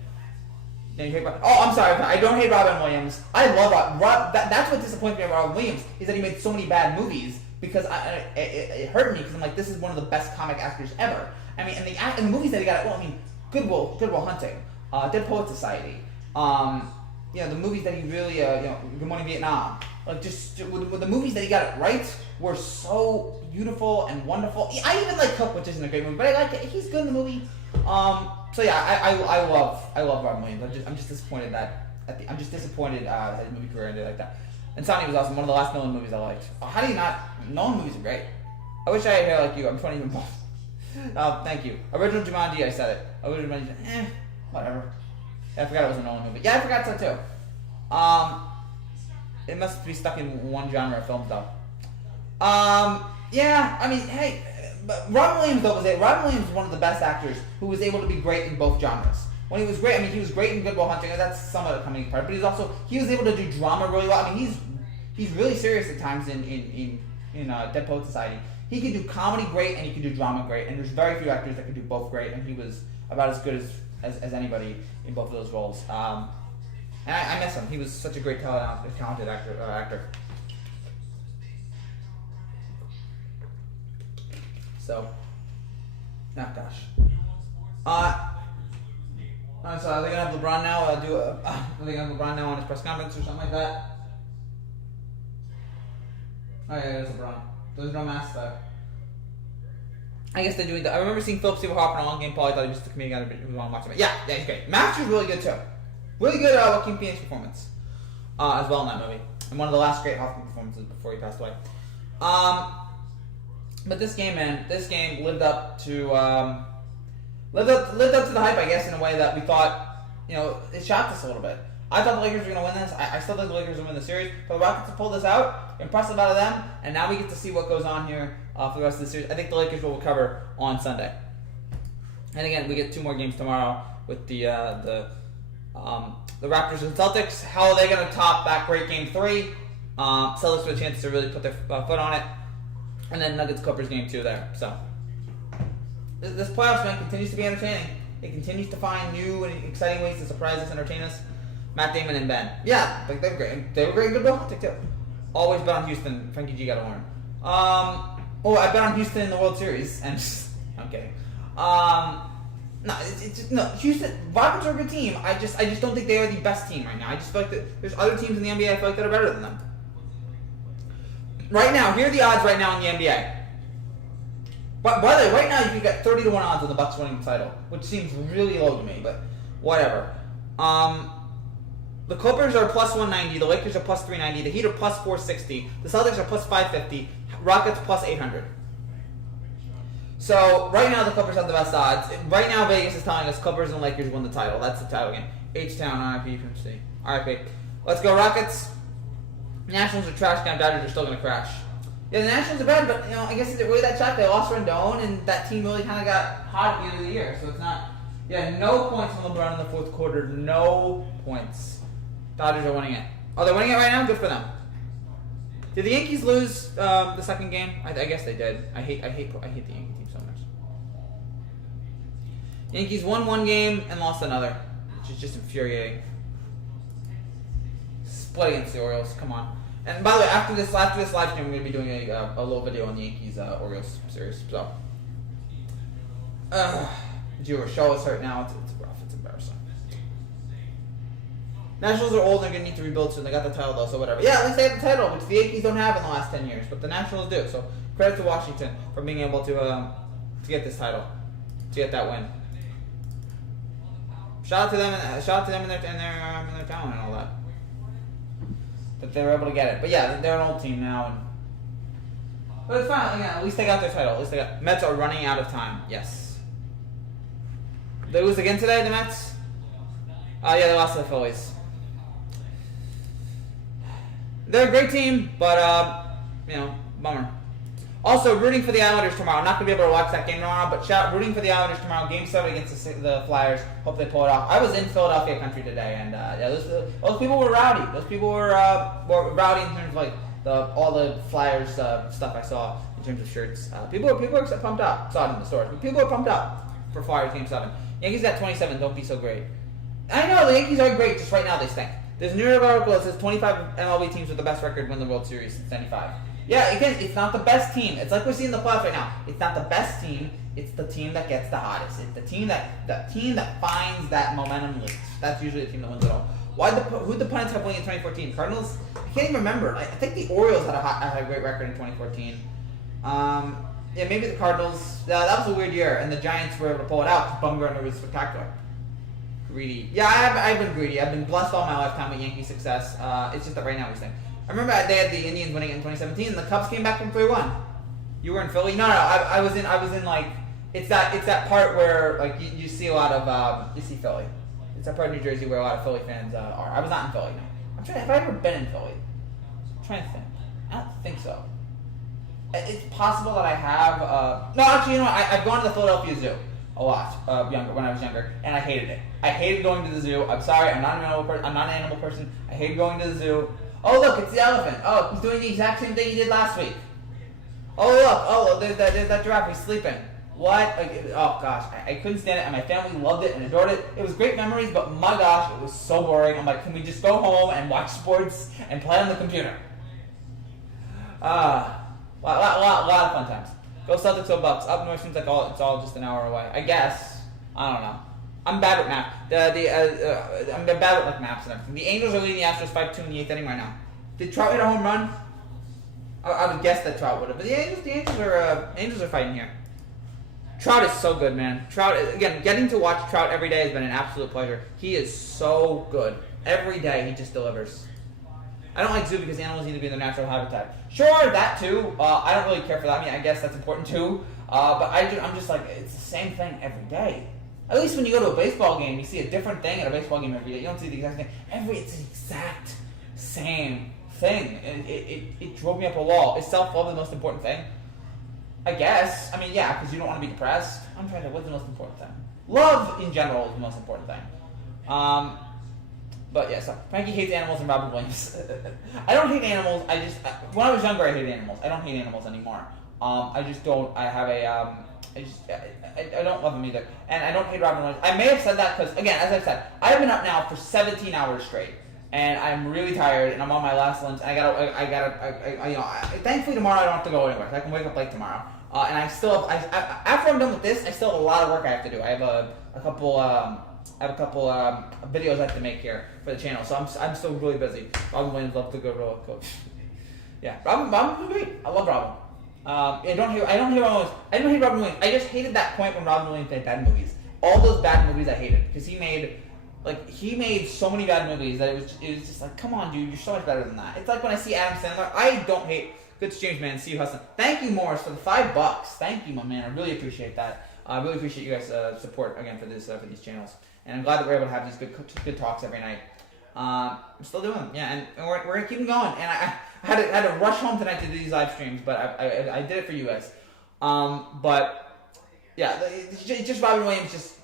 I'm sorry. I don't hate Robin Williams. I love Rob. That's what disappoints me about Robin Williams is that he made so many bad movies because it hurt me because I'm like, this is one of the best comic actors ever. I mean, and the movies that he got. Well, I mean, Good Will Hunting, Dead Poets Society. The movies that he really, Good Morning Vietnam. Like just with the movies that he got it right were so beautiful and wonderful. I even like Cook, which isn't a great movie, but I like it. He's good in the movie. So yeah, I love Robin Williams. I'm just disappointed that his movie career ended like that. Insomnia was awesome. One of the last Nolan movies I liked. How do you not? Nolan movies are great. I wish I had hair like you. I'm 20 even more. Thank you. Original Jumanji, I said it. Original Jumanji, whatever. I forgot it was a Nolan movie. Yeah, I forgot so too. It must be stuck in one genre of films though. Yeah, I mean, hey, but Robin Williams though Robin Williams was one of the best actors who was able to be great in both genres. When he was great, I mean, he was great in Good Will Hunting, and that's somewhat a comedy part. But he was able to do drama really well. I mean, he's really serious at times in Dead Poets Society. He could do comedy great and he could do drama great, and there's very few actors that could do both great, and he was about as good as anybody in both of those roles. And I miss him. He was such a great talented actor. So, gosh. So are they gonna have LeBron now? Are they gonna have LeBron now on his press conference or something like that? Oh yeah, there's LeBron. There's no mask there. I guess they're doing that. I remember seeing Philip Seymour Hoffman on one game. Probably thought he was just a comedian guy who wanted to watch him. Yeah, he's great. Max was really good too. Really good Joaquin Phoenix performance as well in that movie, and one of the last great Hoffman performances before he passed away. But this game lived up to the hype, I guess, in a way that we thought, it shocked us a little bit. I thought the Lakers were going to win this. I still think the Lakers will win the series. For the Rockets to pull this out, impressive out of them, and now we get to see what goes on here for the rest of the series. I think the Lakers will recover on Sunday. And again, we get 2 more games tomorrow with the Raptors and Celtics. How are they going to top that great game 3? Celtics with a chance to really put their foot on it. And then Nuggets Clippers game 2 there. So This playoffs run continues to be entertaining. It continues to find new and exciting ways to surprise us, entertain us. Matt Damon and Ben. Yeah, like they were great. They were great. Good Bill too. Always bet on Houston. Frankie G got a horn. I bet on Houston in the World Series, and I'm kidding. No, no. Houston Rockets are a good team. I just don't think they are the best team right now. I just feel like there's other teams in the NBA I feel like that are better than them. Right now, here are the odds right now in the NBA. But by the way, right now you can get 30-1 odds on the Bucks winning the title, which seems really low to me, but whatever. The Clippers are plus 190, the Lakers are plus 390, the Heat are plus 460, the Celtics are plus 550, Rockets plus 800. So right now the Clippers have the best odds. Right now Vegas is telling us Clippers and Lakers win the title. That's the title game. H-Town, RIP, RIP. Let's go Rockets. Nationals are trash can. Dodgers are still going to crash. Yeah, the Nationals are bad, but I guess is it really that shot? They lost Rendon, and that team really kind of got hot at the end of the year. So it's not. Yeah, no points from LeBron in the fourth quarter. No points. Dodgers are winning it. Oh, they're winning it right now. Good for them. Did the Yankees lose the second game? I guess they did. I hate the Yankee team so much. Yankees won one game and lost another, which is just infuriating. Split against the Orioles. Come on. And by the way, after this live stream, I'm going to be doing a little video on the Yankees Orioles series. So, Gio Urshela's hurt now. It's rough. It's embarrassing. Nationals are old. They're going to need to rebuild soon. They got the title though, so whatever. Yeah, at least they have the title, which the Yankees don't have in the last 10 years, but the Nationals do. So credit to Washington for being able to get this title, to get that win. Shout out to them and their talent and all that. That they were able to get it. But yeah, they're an old team now. But it's fine. Yeah, at least they got their title. At least they got. Mets are running out of time. Yes. They lose again today, the Mets? Yeah, they lost to the Phillies. They're a great team, but bummer. Also, rooting for the Islanders tomorrow. I'm not going to be able to watch that game tomorrow, but rooting for the Islanders tomorrow. Game 7 against the Flyers. Hope they pull it off. I was in Philadelphia country today, and those people were rowdy. Those people were rowdy in terms of like all the Flyers stuff I saw in terms of shirts. People were pumped up. Saw it in the stores, but people were pumped up for Flyers Game 7. Yankees got 27. Don't be so great. I know the Yankees are great. Just right now they stink. There's a New York article that says 25 MLB teams with the best record win the World Series since '95. Yeah, again, it's not the best team. It's like we're seeing the playoffs right now. It's not the best team. It's the team that gets the hottest. It's the team that finds that momentum leaks. That's usually the team that wins it all. Who'd the Pirates have winning in 2014? Cardinals? I can't even remember. I think the Orioles had a great record in 2014. Yeah, maybe the Cardinals. That was a weird year, and the Giants were able to pull it out because Bumgarner was spectacular. Greedy. Yeah, I've been greedy. I've been blessed all my lifetime with Yankee success. It's just that right now we stink. I remember they had the Indians winning it in 2017, and the Cubs came back from 3-1. You were in Philly? No. I was in like it's that part where like you see a lot of you see Philly. It's that part of New Jersey where a lot of Philly fans are. I was not in Philly. No. I'm trying. Have I ever been in Philly? I'm trying to think. I don't think so. It's possible that I have. No, actually, you know, I've gone to the Philadelphia Zoo a lot when I was younger, and I hated it. I hated going to the zoo. I'm sorry, I'm not an animal person. I hate going to the zoo. Oh look, it's the elephant. Oh, he's doing the exact same thing he did last week. Oh look, there's that giraffe. He's sleeping. What? Oh gosh, I couldn't stand it, and my family loved it and adored it. It was great memories, but my gosh, it was so boring. I'm like, can we just go home and watch sports and play on the computer? A lot of fun times. Go Celtics, go Bucks. Up north seems like it's all just an hour away. I guess. I don't know. I'm bad with math. I'm bad with like maps and everything. The Angels are leading the Astros 5-2 in the 8th inning right now. Did Trout hit a home run? I would guess that Trout would have. But the Angels are fighting here. Trout is so good, man. Trout, again, getting to watch Trout every day has been an absolute pleasure. He is so good. Every day he just delivers. I don't like zoo because animals need to be in their natural habitat. Sure, that too. I don't really care for that. I mean, I guess that's important too. But I'm just like, it's the same thing every day. At least when you go to a baseball game, you see a different thing at a baseball game every day. You don't see the exact thing. It's the exact same thing. And it drove me up a wall. Is self-love the most important thing? I guess. I mean, yeah, because you don't want to be depressed. I'm trying to, what's the most important thing? Love, in general, is the most important thing. But yeah, so Frankie hates animals and Robin Williams. I don't hate animals. When I was younger, I hated animals. I don't hate animals anymore. I just don't. I have I don't love him either, and I don't hate Robin Williams. I may have said that because, again, as I've said, I've been up now for 17 hours straight, and I'm really tired, and I'm on my last lunch. And thankfully tomorrow I don't have to go anywhere, so I can wake up late tomorrow. And I still have, after I'm done with this, I still have a lot of work I have to do. I have a couple videos I have to make here for the channel, so I'm still really busy. Robin Williams loves the good roller coach. Yeah, Robin was great. I love Robin. I don't hate Robin Williams. I just hated that point when Robin Williams made bad movies. All those bad movies I hated because he made so many bad movies that it was just like, come on, dude, you're so much better than that. It's like when I see Adam Sandler. I don't hate. Good exchange, man. See you, Hudson. Thank you, Morris, for the $5. Thank you, my man. I really appreciate that. I really appreciate you guys' support again for these channels, and I'm glad that we're able to have these good talks every night. I'm still doing them, yeah, and we're gonna keep them going. And I had to rush home tonight to do these live streams, but I did it for you guys. But yeah, just Robin Williams.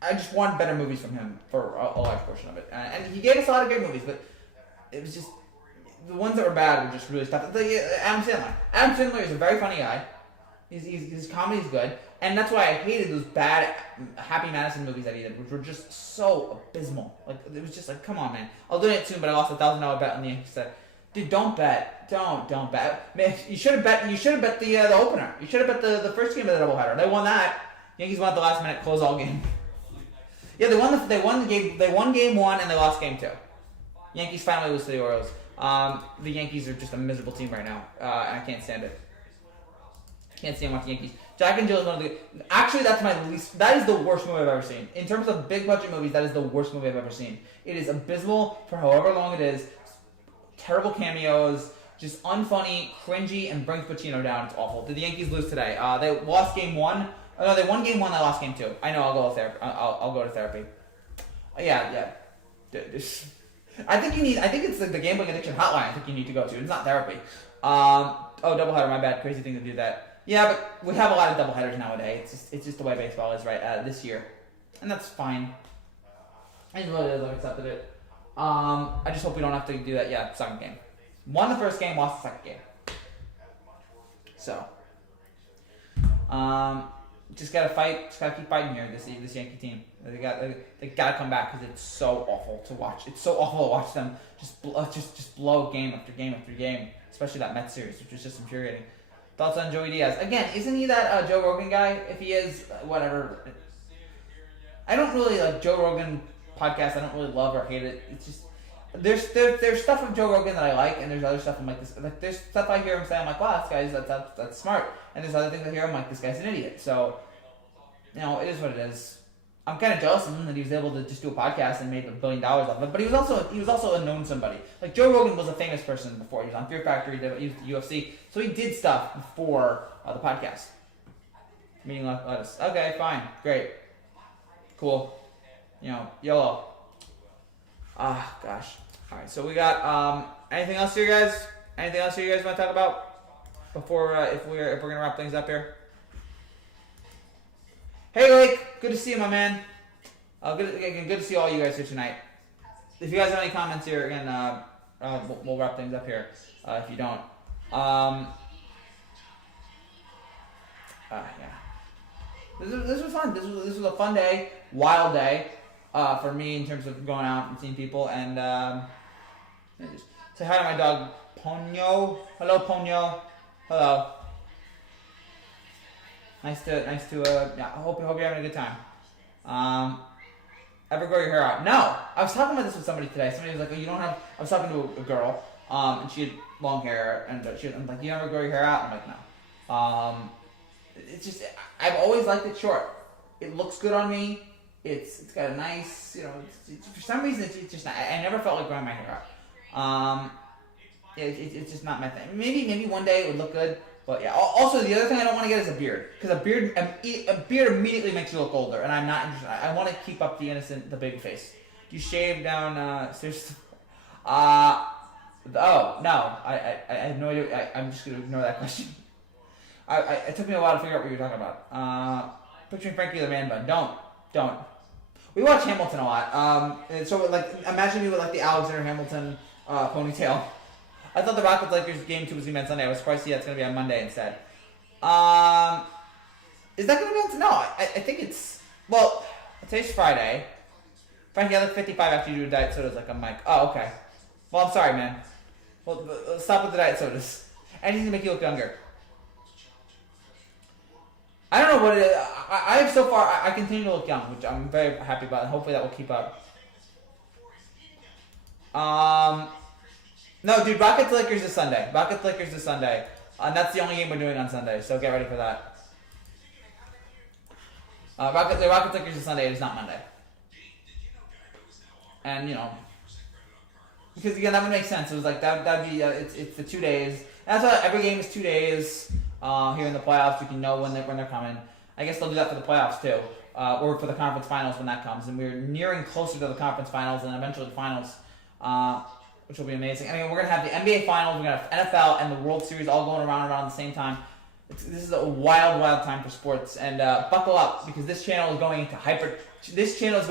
I just want better movies from him for a large portion of it, and he gave us a lot of great movies, but it was just the ones that were bad were just really stuff. Adam Sandler. Adam Sandler is a very funny guy. His comedy is good, and that's why I hated those bad Happy Madison movies that he did, which were just so abysmal. Like, it was just like, come on, man. I'll do it soon, but I lost $1,000 bet on the Yankees. Dude, don't bet. Don't bet. Man, you should have bet the opener. You should have bet the first game of the doubleheader. They won that. Yankees won at the last minute, close all game. Yeah, they won game 1 and they lost game 2. Yankees finally lose to the Orioles. The Yankees are just a miserable team right now, and I can't stand it. Can't stand watching Yankees. Jack and Jill is one of the. Actually, that is the worst movie I've ever seen. In terms of big budget movies, that is the worst movie I've ever seen. It is abysmal for however long it is. Terrible cameos, just unfunny, cringy, and brings Pacino down. It's awful. Did the Yankees lose today? They lost game 1. Oh, no, they won game 1. They lost game 2. I know. I'll go to therapy. I'll go to therapy. Yeah. I think it's the gambling addiction hotline. I think you need to go to. It's not therapy. Doubleheader. My bad. Crazy thing to do that. Yeah, but we have a lot of doubleheaders nowadays. It's just the way baseball is right this year, and that's fine. I just really I've accepted it. I just hope we don't have to do that. Yeah, second game. Won the first game, lost the second game. So, just gotta fight. Just gotta keep fighting here. This Yankee team. They gotta come back because it's so awful to watch. It's so awful to watch them just blow game after game after game. Especially that Mets series, which was just infuriating. Thoughts on Joey Diaz? Again, isn't he that Joe Rogan guy? If he is, whatever. I don't really like Joe Rogan podcast. I don't really love or hate it. It's just there's stuff of Joe Rogan that I like, and there's other stuff I'm like this. Like there's stuff I hear him say, I'm like, wow, this guy's that's smart. And there's other things I hear I'm like, this guy's an idiot. So, it is what it is. I'm kind of jealous of him that he was able to just do a podcast and made $1 billion off of it. But he was also a known somebody. Like Joe Rogan was a famous person before. He was on Fear Factory. He was the UFC. So he did stuff before the podcast. Meaning lettuce. Okay, fine, great, cool. YOLO. Gosh. All right. So we got anything else here, guys? Anything else here you guys want to talk about before if we're gonna wrap things up here? Hey, Lake. Good to see you, my man. Good to see all you guys here tonight. If you guys have any comments here, again, we'll wrap things up here. If you don't, yeah. This was fun. This was a fun day, wild day, for me in terms of going out and seeing people. And just say hi to my dog, Ponyo. Hello, Ponyo. Hello. Nice to yeah. I hope you're having a good time. Ever grow your hair out? No. I was talking about this with somebody today. Somebody was like, "Oh, you don't have." I was talking to a girl, and she had long hair, and I'm like, "You never grow your hair out?" I'm like, "No." It's just I've always liked it short. It looks good on me. It's got a nice, for some reason it's just not. I never felt like growing my hair out. It's just not my thing. Maybe one day it would look good. But yeah. Also, the other thing I don't want to get is a beard, because a beard immediately makes you look older, and I'm not interested. I want to keep up the big face. Do you shave down? Seriously? Oh no, I have no idea. I'm just gonna ignore that question. It took me a while to figure out what you were talking about. Picturing Frankie the Man Bun. Don't. We watch Hamilton a lot. And so imagine me with the Alexander Hamilton ponytail. I thought the Rockets Lakers game 2 was going to be on Sunday. I was surprised to see that's going to be on Monday instead. Is that going to be on? No, I think it's... Well, today's Friday. Frankie, I look 55 after you do diet sodas like I'm Mike. Oh, okay. Well, I'm sorry, man. Well, stop with the diet sodas. Anything to make you look younger. I don't know what it is. I have so far... I continue to look young, which I'm very happy about, and hopefully that will keep up. No, dude, Rockets Lakers is Sunday. Rockets Lakers is Sunday. And that's the only game we're doing on Sunday, so get ready for that. Rockets Lakers is Sunday, it is not Monday. And, you know, because again, that would make sense. It was like, that'd be, it's the 2 days. And that's why every game is 2 days here in the playoffs. You can know when they're coming. I guess they'll do that for the playoffs too, or for the conference finals when that comes. And we're nearing closer to the conference finals and eventually the finals, which will be amazing. I mean, we're going to have the NBA finals, we're going to have NFL and the World Series all going around at the same time. This is a wild, wild time for sports, and buckle up because this channel is going into hyperdrive. This channel is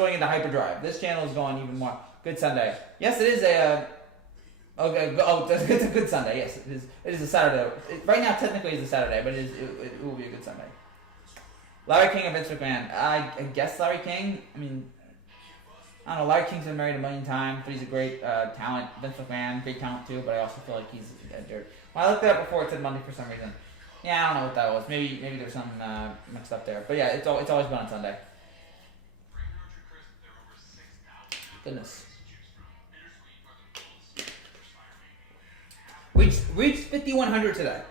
going even more. Good Sunday. Yes, it is a. Okay. Oh, it's a good Sunday. Yes, it is. It is a Saturday. Right now, technically, it's a Saturday, but it will be a good Sunday. Larry King and Vince McMahon. I guess Larry King. I mean, I don't know. Larry King's been married a million times, but he's a great talent. Vince McMahon, great talent too, but I also feel like he's a dirt. When I looked it up before, it said Monday for some reason. Yeah, I don't know what that was. Maybe there's something mixed up there. But yeah, it's always been on Sunday. Goodness. Reached 5,100 today.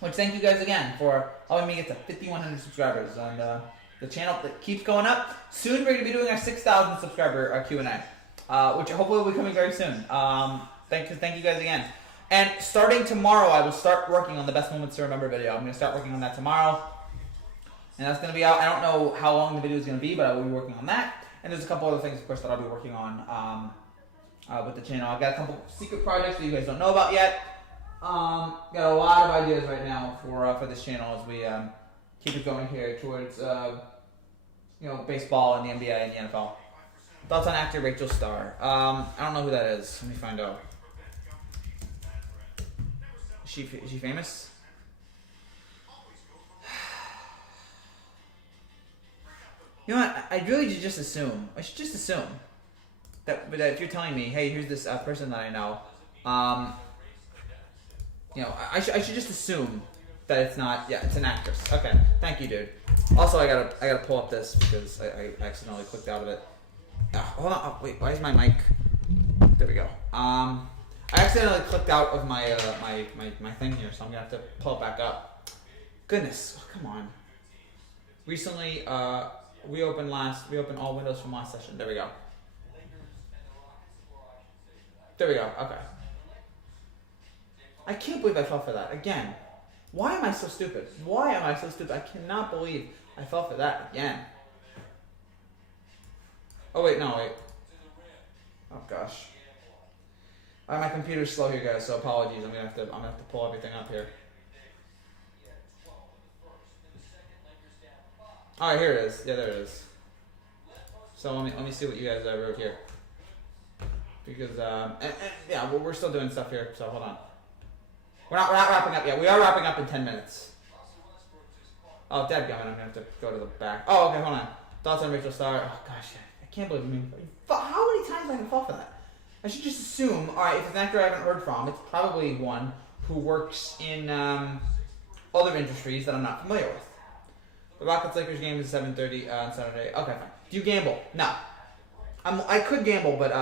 Which thank you guys again for helping me get to 5,100 subscribers. And the channel that keeps going up. Soon we're going to be doing our 6,000 subscriber Q&A. Which hopefully will be coming very soon. Thank you guys again. And starting tomorrow, I will start working on the Best Moments to Remember video. I'm going to start working on that tomorrow. And that's going to be out. I don't know how long the video is going to be, but I will be working on that. And there's a couple other things, of course, that I'll be working on with the channel. I've got a couple secret projects that you guys don't know about yet. Got a lot of ideas right now for this channel as we keep it going here towards baseball and the NBA and the NFL. Thoughts on actor Rachel Starr? I don't know who that is. Let me find out. Is she famous? You know what? I really should just assume. I should just assume that if you're telling me, hey, here's this person that I know, I should just assume that it's not. Yeah, it's an actress. Okay, thank you, dude. Also, I gotta pull up this because I accidentally clicked out of it. Hold on. Oh, wait, why is my mic? There we go. I accidentally clicked out of my my thing here, so I'm gonna have to pull it back up. Goodness, come on. Recently, we opened all windows from last session. There we go. There we go. Okay. I can't believe I fell for that again. Why am I so stupid? I cannot believe I fell for that again. Oh wait, no wait. Oh gosh. My computer's slow here, guys, so apologies. I'm gonna have to pull everything up here. All right, here it is. Yeah, there it is. So let me see what you guys wrote here. Because yeah, we're still doing stuff here. So hold on. We're not wrapping up yet. We are wrapping up in 10 minutes. Oh, dadgummit, I'm gonna have to go to the back. Oh, okay, hold on. Thoughts on Rachel Starr? Oh gosh, I can't believe me. How many times I can fall for that? I should just assume. All right, if it's an actor I haven't heard from, it's probably one who works in other industries that I'm not familiar with. The Rockets Lakers game is 7:30 on Saturday. Okay, fine. Do you gamble? No. I could gamble, but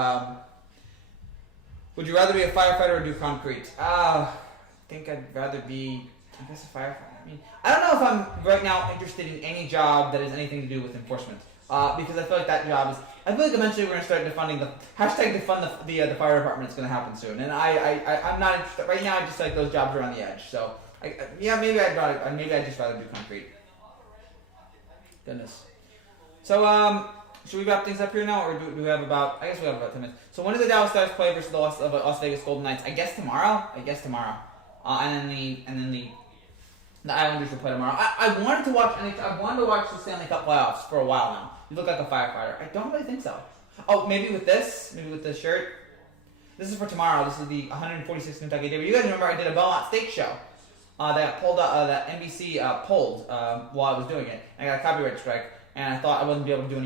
would you rather be a firefighter or do concrete? I think I'd rather be, I guess, a firefighter. I mean, I don't know if I'm right now interested in any job that has anything to do with enforcement. Because I feel like that job is. I feel like eventually we're gonna start defunding the defund the fire department. It's gonna happen soon, and I'm not interested right now. I just like those jobs are on the edge. So maybe I'd just rather do concrete. Goodness. So should we wrap things up here now, or do we have about? I guess we have about 10 minutes. So when do the Dallas Stars play versus the Las Vegas Golden Knights? I guess tomorrow. And then the Islanders will play tomorrow. I wanted to watch the Stanley Cup playoffs for a while now. You look like a firefighter. I don't really think so. Oh, maybe with this shirt. This is for tomorrow. This is the 146 Kentucky Derby. You guys remember I did a Belmont Steak show that pulled that NBC pulled while I was doing it. I got a copyright strike, and I thought I wouldn't be able to do any